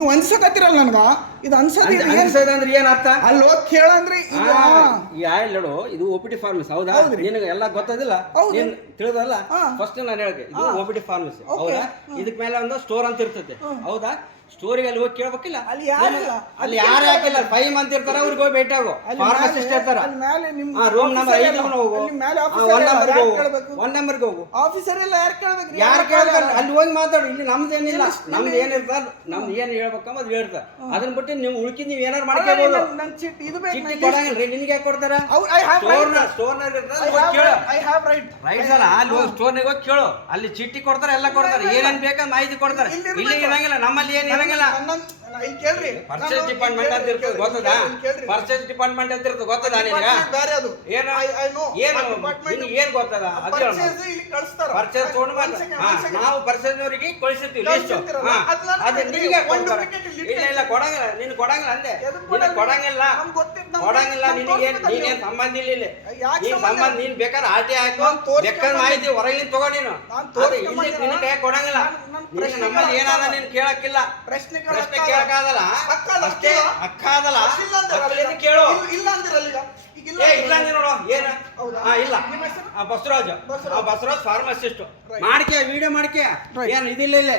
ಅನ್ಸಕತ್ತಿರಲ್ಲ ನನಗ ಇದು ಅನ್ಸದಂದ್ರೆ ಏನ್ ಅರ್ಥ ಅಲ್ಲಿ ಹೋಗಿ ಕೇಳಂದ್ರಿ ನೋಡು ಇದು OPD ಫಾರ್ಮಸಿ ಹೌದಾ ನಿನಗೆ ಎಲ್ಲ ಗೊತ್ತದಿಲ್ಲ ನೀನ್ ತಿಳಿದಲ್ಲ ಫಸ್ಟ್ ನಾನು ಹೇಳ್ದೆ ಇದು OPD ಫಾರ್ಮಸಿ ಹೌದಾ ಇದಕ್ ಮೇಲೆ ಒಂದು ಸ್ಟೋರ್ ಅಂತ ಇರ್ತದೆ ಹೌದಾ ಸ್ಟೋರಿಗೆ ಅಲ್ಲಿ ಹೋಗಿ ಕೇಳ್ಬೇಕಿಲ್ಲ ಅಲ್ಲಿ ಯಾರು ಹಾಕಿಲ್ಲ 5 ಮಂತ್ ಇರ್ತಾರ ಅವ್ರಿಗೆ ಹೋಗಿ ಭೇಟಿ ಆಗೋ ಫಾರ್ಮಸಿಸ್ಟ್ ಇರ್ತಾರ ರೂಮ್ ನಂಬರ್ 5 ಹೋಗು 1 ನಂಬರ್ಗೆ ಹೋಗು ಆಫೀಸರ್ ಎಲ್ಲ ಯಾರು ಕೇಳ್ತಾರ ಅಲ್ಲಿ ಹೋಗಿ ಮಾತಾಡು ಇಲ್ಲಿ ನಮ್ದೇನಿಲ್ಲ ನಮ್ದು ಏನಿರ್ತಾರ ನಮ್ದು ಏನ್ ಹೇಳ್ಬೇಕಂಬ ಅದು ಹೇಳ್ತಾರ ಅದನ್ನ ಬಿಟ್ಟು ನೀವು ಉಳ್ಕಿದ್ ನೀವ್ ಏನಾರು ಮಾಡ್ಕೋಬಹುದು ಚಿಟ್ಟಿ ಕೊಡಂಗಿಲ್ರಿ ನಿನ್ಗೆ ಯಾಕೆ ಕೊಡ್ತಾರ ರೈಟ್ ಅಲ್ಲ ಅಲ್ಲಿ ಹೋಗಿ ಸ್ಟೋರ್ನಾಗ ಹೋಗಿ ಕೇಳು ಅಲ್ಲಿ ಚಿಟ್ಟಿ ಕೊಡ್ತಾರ ಎಲ್ಲ ಕೊಡ್ತಾರ ಏನೇನ್ ಬೇಕಂತ ಮಾಹಿತಿ ಕೊಡ್ತಾರೆ ಇಲ್ಲಿ ಇರಂಗಿಲ್ಲ ನಮ್ಮಲ್ಲಿ ಏನ್ ಇರಂಗಿಲ್ಲ ಪರ್ಚೇಸ್ ಡಿಪಾರ್ಟ್ಮೆಂಟ್ ಅಂತ ಇರ್ತದೆ ಗೊತ್ತದಾ ಪರ್ಚೇಸ್ ಡಿಪಾರ್ಟ್ಮೆಂಟ್ ಅಂತ ಇರ್ತದೆ ಗೊತ್ತದಾ ನಿನಗ ಏನು ಏನ್ ಗೊತ್ತದ ಅದು ಪರ್ಚೇಸ್ ತಗೊಂಡು ನಾವು ಪರ್ಚೇಸ್ನವರಿಗೆ ಕಳಿಸಿರ್ತೀವಿ ಲಿಸ್ಟ್ ಅದು ನಿನಗೆ ಕೊಡ್ತಾರೆ ಇಲ್ಲ ಕೊಡಂಗಿಲ್ಲ ನೀನು ಕೊಡಂಗಿಲ್ಲ ಅಂದೆ ನೀನು ಕೊಡಂಗಿಲ್ಲ ನೀನೇನ್ ಸಂಬಂಧ ಇಲ್ಲ ನೀನ್ ಸಂಬಂಧ ನೀನ್ ಬೇಕಾದ್ರೆ ಆರ್ಟಿ ಹಾಕು ಬೇಕಾದ ಮಾಹಿತಿ ಹೊರಗಿನ ತಗೋ ನೀನು ಅದು ಇಲ್ಲಿ ನಿನ್ನ ಕೈ ಕೊಡಂಗಿಲ್ಲ ನಮ್ಮಲ್ಲಿ ಏನಾದ ನೀನು ಕೇಳಕ್ಕಿಲ್ಲ ಪ್ರಶ್ನೆ ಕೇಳಕ್ಕಾಗಲ್ಲ ಅಷ್ಟೇ ಅಕ್ಕಾದಲ್ಲ ಕೇಳು ಇಲ್ಲ ನೋಡು ಏನ ಇಲ್ಲ ಬಸವರಾಜ್ ಫಾರ್ಮಸಿಸ್ಟ್ ಮಾಡ್ಕೆ ವಿಡಿಯೋ ಮಾಡ್ಕೆ ಏನು ಇದಿಲ್ಲ ಇಲ್ಲೇ